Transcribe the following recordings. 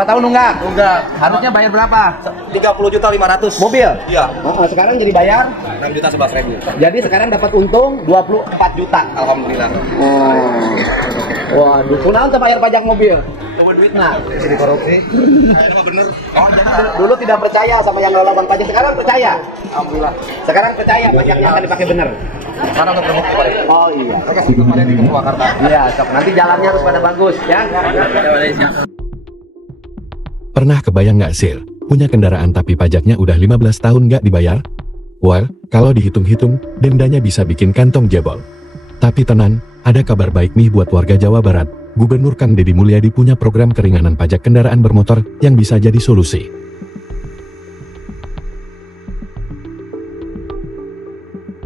4 tahun nunggak? Nunggak. Harusnya bayar berapa? 30.500.000. Mobil? Iya. Sekarang jadi bayar? 6.011.000. Jadi sekarang dapat untung 24 juta. Alhamdulillah. Waduh, kunaon teh bayar pajak mobil? Coba duit nah, bisa dikorupsi. Nah, bener. Dulu tidak percaya sama yang ngelola pajak, sekarang percaya. Alhamdulillah. Sekarang percaya pajaknya akan dipakai benar. Sekarang udah terbukti Pak. Oh iya. Oke, sebelum ada di Purwakarta. Iya, sok nanti jalannya harus pada bagus ya. Pernah kebayang nggak Sil, punya kendaraan tapi pajaknya udah 15 tahun nggak dibayar? Well, kalau dihitung-hitung, dendanya bisa bikin kantong jebol. Tapi tenang, ada kabar baik nih buat warga Jawa Barat. Gubernur Kang Deddy Mulyadi punya program keringanan pajak kendaraan bermotor yang bisa jadi solusi.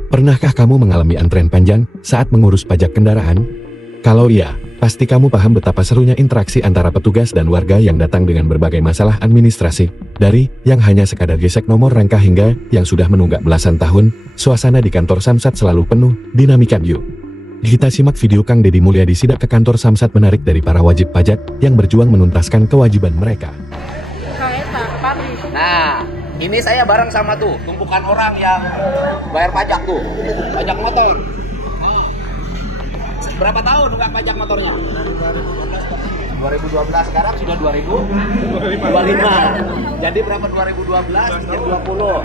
Pernahkah kamu mengalami antrean panjang saat mengurus pajak kendaraan? Kalau iya, pasti kamu paham betapa serunya interaksi antara petugas dan warga yang datang dengan berbagai masalah administrasi. Dari yang hanya sekadar gesek nomor rangka hingga yang sudah menunggak belasan tahun, suasana di kantor Samsat selalu penuh dinamika view. Kita simak video Kang Deddy Mulyadi sidak ke kantor Samsat menarik dari para wajib pajak yang berjuang menuntaskan kewajiban mereka. Nah, ini saya bareng sama tuh tumpukan orang yang bayar pajak tuh, pajak motor. Berapa tahun nunggak pajak motornya? 2012, sekarang sudah 2025. Jadi berapa 2012? Jadi 20.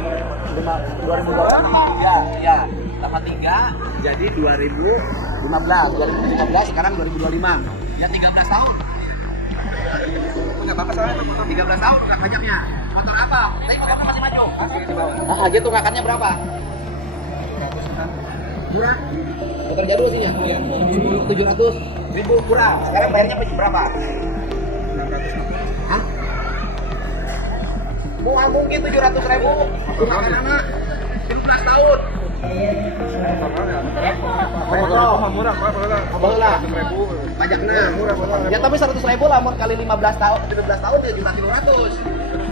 2023, ya. Tambah 3, jadi 2015. 2015, sekarang 2025. Ya 13 tahun. Enggak apa-apa soalnya 13 tahun nggak pajaknya. Motor apa? Tapi motornya masih maju. Nah, gitu ngangkatnya berapa? Murah. Motor jadul sih ya? Iya. 700.000 murah. Sekarang bayarnya berapa? 600. Hah? Nggak mungkin 700.000. Tunangan anak 15 tahun. Murah. Pajaknya murah. Ya tapi 100.000 lah, mau kali 15 tahun, 17 tahun ya juta 700.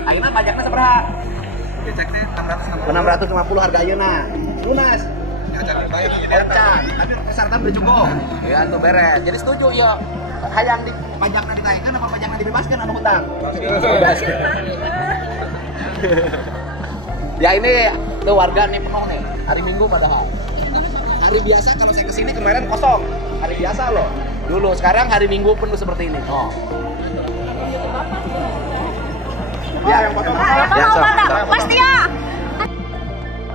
Akhirnya pajaknya seberapa? Ceknya 650 harga ayeuna. Lunas. Encan. Tapi persyaratan udah cukup. Ya itu beres. Jadi setuju ya. Hayang di pajaknya ditaikkan apa pajaknya dibebaskan anu hutang? Ya ini tuh warga nih penuh nih. Hari Minggu padahal. Hari biasa kalau saya kesini kemarin kosong. Hari biasa loh. Dulu sekarang hari Minggu penuh seperti ini. Oh. Ya yang foto. Ya, pasti ya.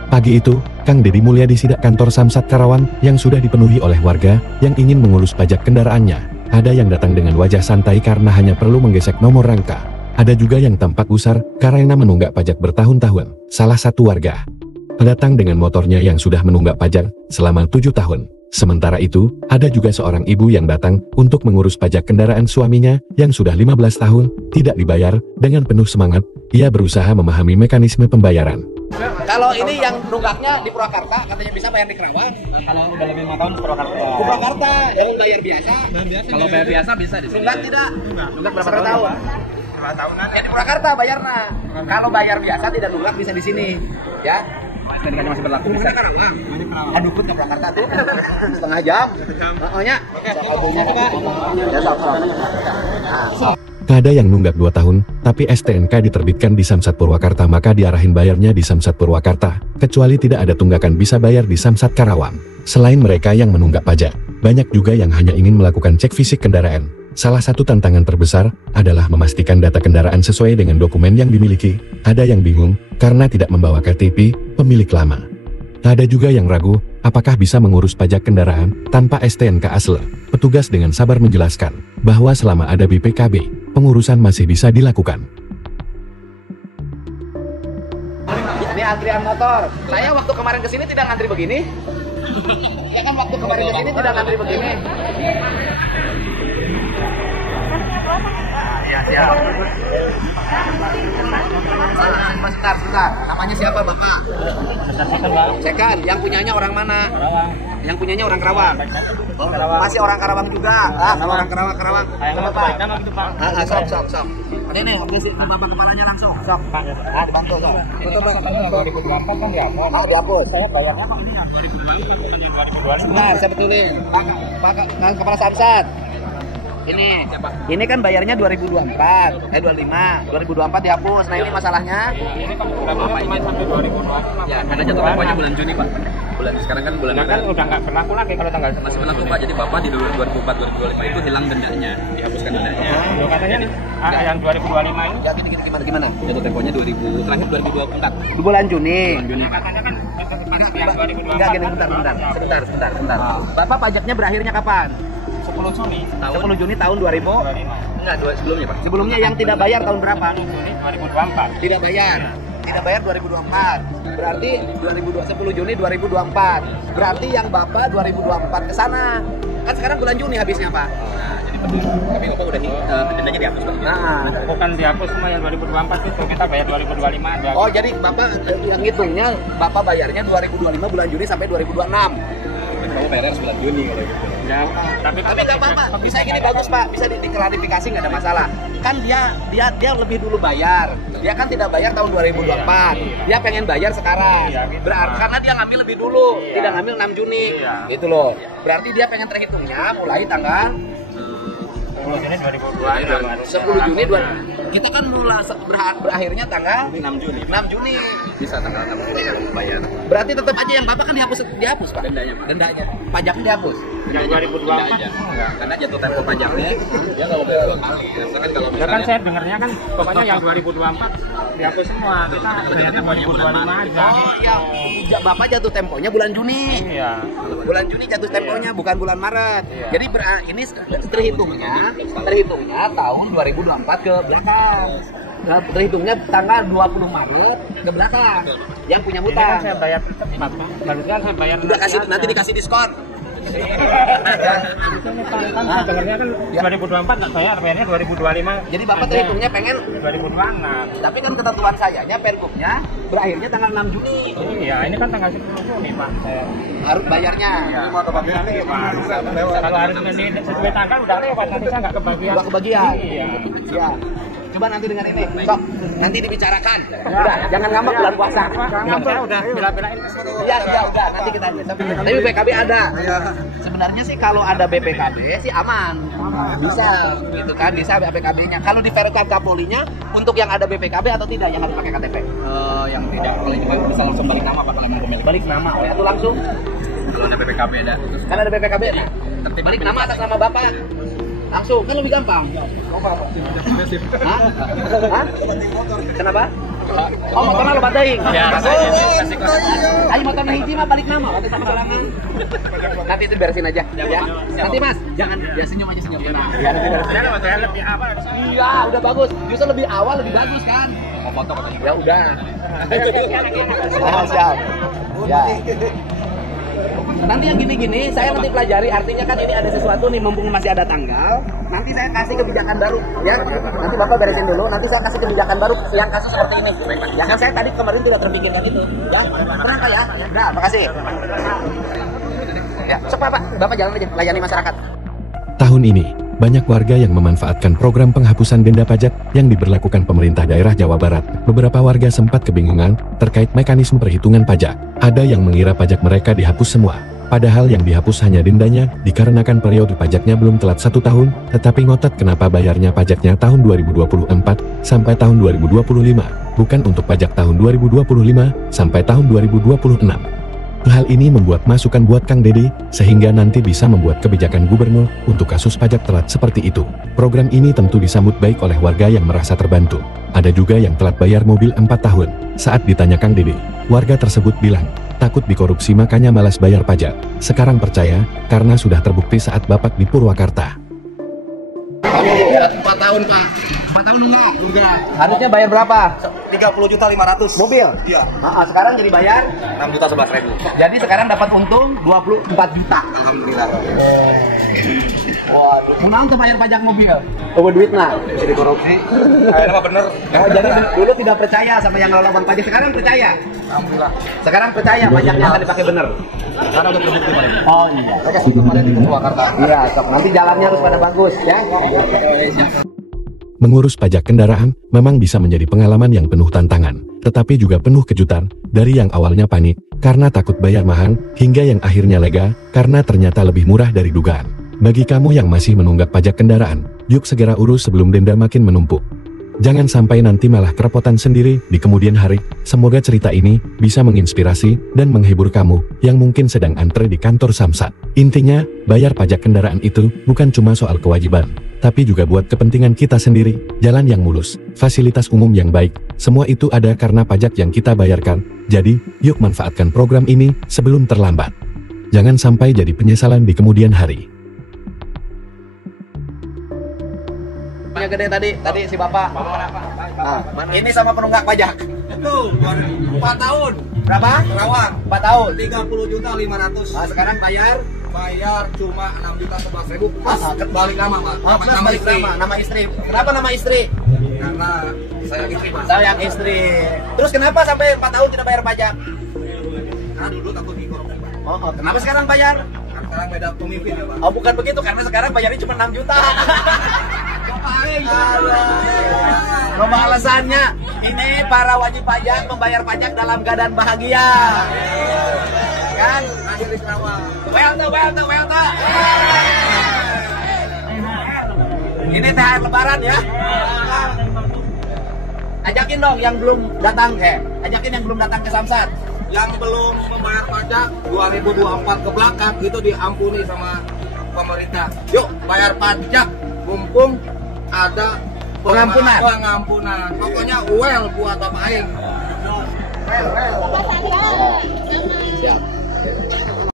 Pagi itu, Kang Deddy Mulyadi sidak kantor Samsat Karawang yang sudah dipenuhi oleh warga yang ingin mengurus pajak kendaraannya. Ada yang datang dengan wajah santai karena hanya perlu menggesek nomor rangka. Ada juga yang tampak gusar karena menunggak pajak bertahun-tahun. Salah satu warga datang dengan motornya yang sudah menunggak pajak selama 7 tahun. Sementara itu, ada juga seorang ibu yang datang untuk mengurus pajak kendaraan suaminya yang sudah 15 tahun tidak dibayar. Dengan penuh semangat, ia berusaha memahami mekanisme pembayaran. Kalau ini yang nunggaknya di Purwakarta, katanya bisa bayar di Kerawang. Kalau udah lebih 5 tahun di Purwakarta. Purwakarta, yang bayar biasa. Kalau bayar biasa bisa di sini. Nunggak tidak? Nunggak berapa tahun? 5 tahunan. Di Purwakarta bayarnya. Kalau bayar biasa tidak nunggak bisa di sini. Ya. Jadi masih berlaku. Bisa Karawang. Aduh, ke Purwakarta tuh. Setengah jam. Heeh. Ya, sok. Ada yang nunggak 2 tahun, tapi STNK diterbitkan di Samsat Purwakarta maka diarahin bayarnya di Samsat Purwakarta, kecuali tidak ada tunggakan bisa bayar di Samsat Karawang. Selain mereka yang menunggak pajak, banyak juga yang hanya ingin melakukan cek fisik kendaraan. Salah satu tantangan terbesar adalah memastikan data kendaraan sesuai dengan dokumen yang dimiliki. Ada yang bingung karena tidak membawa KTP pemilik lama. Ada juga yang ragu apakah bisa mengurus pajak kendaraan tanpa STNK asli. Petugas dengan sabar menjelaskan bahwa selama ada BPKB, pengurusan masih bisa dilakukan. Ini antrian motor. Saya waktu kemarin kesini tidak ngantri begini. Ya kan waktu kemarin kesini tidak ngantri begini. Ya siap. Sebentar. Namanya siapa Bapak? Sekan. Yang punyanya orang mana? Yang punyanya orang Karawang. Masih orang Karawang juga. Orang Karawang. Nama gitu Pak. Sok. Ini Bapak kepalanya langsung. Sok. Dibantu sok. Betul Pak. 2024 kan dihapus. Oh, dihapus. Saya bayarnya kok ini 2020 kan bukan yang 2020. Nah, saya betulin. Pak kepala Samsat. Ini kan bayarnya 2024, 25, 2024 dihapus. Nah ini masalahnya. Ini kan udah cuma sampai 2024. Ya, karena jatuh temponya bulan Juni, Pak. Bulan sekarang kan bulan Nah kan udah nggak berlaku lagi kalau tanggal masih berlaku, Pak. Jadi Bapak di 2024 2025 itu hilang dendanya, dihapuskan dendanya. Loh, katanya nih yang 2025 ini Ya gini gimana? Jatuh temponya 2000 terakhir 2024. Di bulan Juni. Bulan Juni, Pak. katanya kan yang 2024. Enggak gini bentar. Bapak pajaknya berakhirnya kapan? 10 Juni 10 Juni tahun 2000. 2025. Enggak, sebelumnya, Pak. Sebelumnya yang tidak bayar tahun berapa? Juni 2024. Tidak bayar. Tidak bayar 2024. Berarti 10 Juni 2024. Berarti yang Bapak 2024 ke sana. Kan sekarang bulan Juni habisnya, Pak. Nah, jadi tapi Bapak udah dendanya dihapus, Pak. Nah, Bukan dihapus semua yang 2024 itu kita bayar 2025 aja. oh jadi Bapak yang ngitungnya Bapak bayarnya 2025 bulan Juni sampai 2026. Bapak bayarnya bulan Juni kalau gitu. Ya, Tapi nggak apa-apa, bisa gini bagus Pak, bisa diklarifikasi nggak ada masalah. Kan dia lebih dulu bayar, dia kan tidak bayar tahun 2024, dia pengen bayar sekarang. Iya, gitu. Berarti karena dia ngambil lebih dulu, Iya. tidak ngambil 6 Juni, Iya. gitu loh. Berarti dia pengen terhitungnya mulai tanggal 10 Juni 2025. 10 Juni kita kan mulai berakhirnya tanggal 6 Juni. 6 Juni. Bisa tanggal 6 Juni kalau bayar. Berarti tetap aja yang Bapak kan dihapus Pak. Dendanya, Pak. Dendanya, pajaknya dihapus. Yang 2024 aja. Karena jatuh tempo pajaknya dia kalau bayar 2 kali. Misalkan kalau ya kan saya dengarnya kan pokoknya yang 2024 dihapus semua. Kita bayarnya 2025 aja. Oh iya, Bapak jatuh temponya bulan Juni. Iya. Bulan Juni jatuh temponya, bukan bulan Maret. Iya. Jadi ini terhitungnya tahun 2024 ke belakang. Nah, terhitungnya tanggal 20 Maret ke belakang. Yang punya Ini kan hutang. saya bayar baru kan saya bayar Udah nanti dikasih diskon. kan dengarnya kan 2024 nggak bayarnya 2025. Jadi Bapak terhitungnya pengen 2026. tapi kan ketentuan sayanya pergubnya berakhirnya tanggal 6 Juni. Iya, ini kan tanggal 10 Juni, Pak. Saya Harus bayarnya. kalau harus nanti sesuai tanggal udah lewat, nanti saya nggak kebagian. Udah kebagian. Iya. Ya. Coba nanti dengan ini. Sok, nanti dibicarakan. Udah, jangan ngambek bulan puasa. Saya udah bela-belain. Iya, udah. Nanti kita tapi BPKB ada. Sebenarnya sih kalau ada BPKB sih aman. Bisa, gitu kan? Bisa BPKB-nya. Kalau di verifikasi Kapolinya untuk yang ada BPKB atau tidak yang harus pakai KTP? yang tidak kalau itu bisa langsung balik nama, Pak, kalau memang pemilik. Balik nama, oh ya, itu langsung. Kalau ada PPKB ada. Terus Kan ada BPKB, nah. Balik nama atas nama Bapak. Langsung, kan lebih gampang. Hah? Hah? Kenapa? Oh, motornya lo bateing. Ya, Ayo motor na hiji mah balik nama, waktu sama sorangan. Nanti itu beresin aja, ya. Nanti Mas, jangan ya senyum aja senyum. Nah, ya, nanti beresin. Saya lebih apa? Iya, udah bagus. Justru lebih awal lebih bagus kan? mau foto katanya. Ya udah. Siap. Ya. Nanti yang gini-gini saya nanti pelajari, artinya kan ini ada sesuatu nih, mumpung masih ada tanggal, nanti saya kasih kebijakan baru ya. Nanti Bapak beresin dulu, nanti saya kasih kebijakan baru yang kasus seperti ini. Ya kan saya tadi kemarin tidak terpikirkan itu. Ya, tenang Pak ya. Udah, makasih. Ya, sok Pak, Bapak jalan aja, layani masyarakat. Tahun ini, banyak warga yang memanfaatkan program penghapusan denda pajak yang diberlakukan pemerintah daerah Jawa Barat. Beberapa warga sempat kebingungan terkait mekanisme perhitungan pajak. Ada yang mengira pajak mereka dihapus semua. Padahal yang dihapus hanya dendanya, dikarenakan periode pajaknya belum telat 1 tahun, tetapi ngotot kenapa bayarnya pajaknya tahun 2024 sampai tahun 2025, bukan untuk pajak tahun 2025 sampai tahun 2026. Hal ini membuat masukan buat Kang Dede, sehingga nanti bisa membuat kebijakan gubernur untuk kasus pajak telat seperti itu. Program ini tentu disambut baik oleh warga yang merasa terbantu. Ada juga yang telat bayar mobil 4 tahun. Saat ditanya Kang Dede, warga tersebut bilang, takut dikorupsi makanya malas bayar pajak. Sekarang percaya, karena sudah terbukti saat Bapak di Purwakarta. 4 tahun Pak. 4 tahun enggak? Harusnya bayar berapa? 30.500.000. Mobil? Iya. Sekarang jadi bayar 6.011.000. jadi sekarang dapat untung 24 juta. Alhamdulillah. Waduh, mau tuh bayar pajak mobil? Duit nah. Bisa dikorupsi. Kayaknya mah bener. Oh, jadi dulu tidak percaya sama yang ngelola uang pajak, sekarang percaya? Alhamdulillah. Sekarang percaya pajaknya akan dipakai bener? Karena udah terbukti Pak. Oh iya. Saya kasih kemarin di Purwakarta. Iya, sok. Nanti jalannya harus pada bagus ya. Mengurus pajak kendaraan memang bisa menjadi pengalaman yang penuh tantangan, tetapi juga penuh kejutan, dari yang awalnya panik karena takut bayar mahal, hingga yang akhirnya lega karena ternyata lebih murah dari dugaan. Bagi kamu yang masih menunggak pajak kendaraan, yuk segera urus sebelum denda makin menumpuk. Jangan sampai nanti malah kerepotan sendiri di kemudian hari. Semoga cerita ini bisa menginspirasi dan menghibur kamu yang mungkin sedang antre di kantor Samsat. Intinya, bayar pajak kendaraan itu bukan cuma soal kewajiban, tapi juga buat kepentingan kita sendiri, jalan yang mulus, fasilitas umum yang baik, semua itu ada karena pajak yang kita bayarkan. Jadi, yuk manfaatkan program ini sebelum terlambat. Jangan sampai jadi penyesalan di kemudian hari. Yang gede tadi si bapak. Nah, ini sama penunggak pajak. Itu 4 tahun. Berapa? Kerawang 4 tahun. 30.500.000. Nah, sekarang bayar Cuma 6.11.000. Pas balik nama, Pak. nama istri. Nama istri. Kenapa nama istri? Karena saya istri, Pak. Sayang istri. Terus kenapa sampai 4 tahun tidak bayar pajak? Karena dulu takut dikorupsi, Pak. Oh, kenapa sekarang bayar? Sekarang beda pemimpin ya, Pak. Oh, bukan begitu, karena sekarang bayarnya cuma 6 juta. Cuma alasannya, ini para wajib pajak membayar pajak dalam keadaan bahagia. Kan? Akhir di Kerawang. Well tuh. Ini THR lebaran ya. Ajakin dong yang belum datang ke Samsat. Yang belum membayar pajak 2024 ke belakang itu diampuni sama pemerintah. Yuk bayar pajak, mumpung ada pengampunan. Pokoknya well buat Bapak Aing. Siap.